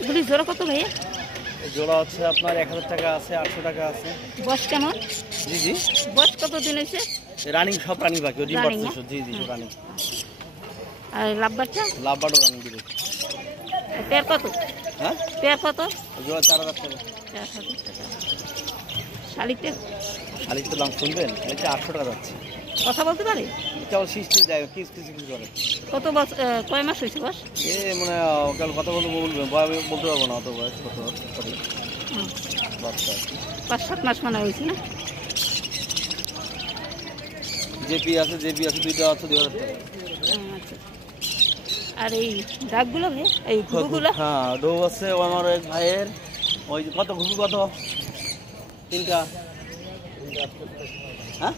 এগুলি জোড়া কত ভাইয়া? জোড়া হচ্ছে আপনার 1000 টাকা আছে, 800 টাকা আছে। বয়স কেমন? জি জি, বয়স কত দিন হয়েছে? রানিং, সব রানিং বাকি, ডিম Running, পাচ্ছে। জি জি, রানিং। আর লাভবারটা? লাভবারও রানিং দিবে। পেয়ার কত? হ্যাঁ, পেয়ার কত? জোড়া 4000 টাকা। 4000 টাকা। শালিকটা? শালিকটার দাম শুনবেন, এটা 800 টাকা যাচ্ছে। কথা বলতে পারে? কেবল সৃষ্টি যায়, কিস কিস কিস করে। কত বছর, কয় মাস হয়েছে বয়স? এ মানে কাল কথা বলতে বলবেন, আমি বলতে পারবো না অত বয়স কত। বাচ্চা 5-7 মাস মানে হয়েছে না? জেপি আছে, জেপি আছে, দুইটা আছে 2000 টাকা। আচ্ছা। আর এই ডাকগুলো ভাই, এই ঘুঘুগুলো? হ্যাঁ, ডোব আছে ও আমার এক ভাইয়ের। ওই কত ঘুঘু কত? 3টা। হ্যাঁ,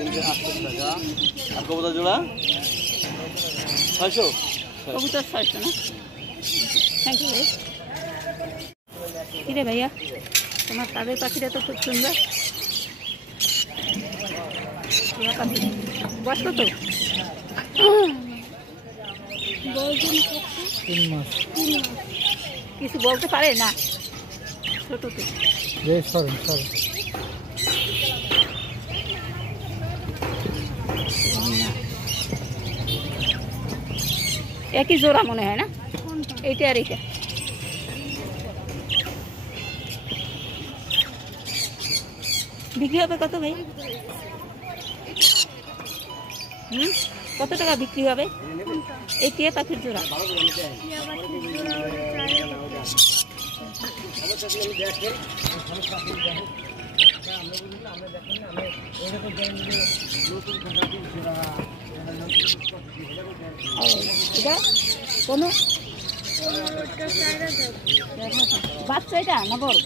3টা 800 টাকা। আর কবুতর জোড়া 600। কবুতর 600 না? থ্যাংক ইউ ভাই। কিরে ভাইয়া, তোমার তাদের পাখিটা তো খুব সুন্দর। বয়স কত? 3 মাস। কিছু বলতে পারে না? ছোট তো। একই জোড়া মনে হয় না? এইটা আর এইটা। বিক্রি হবে কত ভাই? কত টাকা বিক্রি হবে এই টিয়া পাখির জোড়া? এটা কোনো বাচ্চা, এটা না বড়?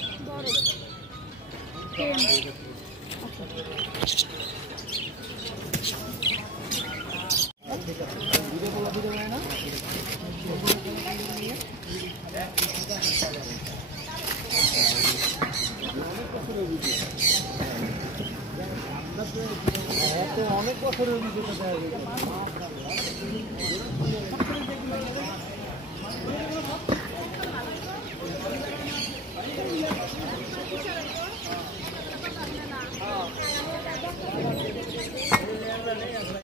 অনেক বছরের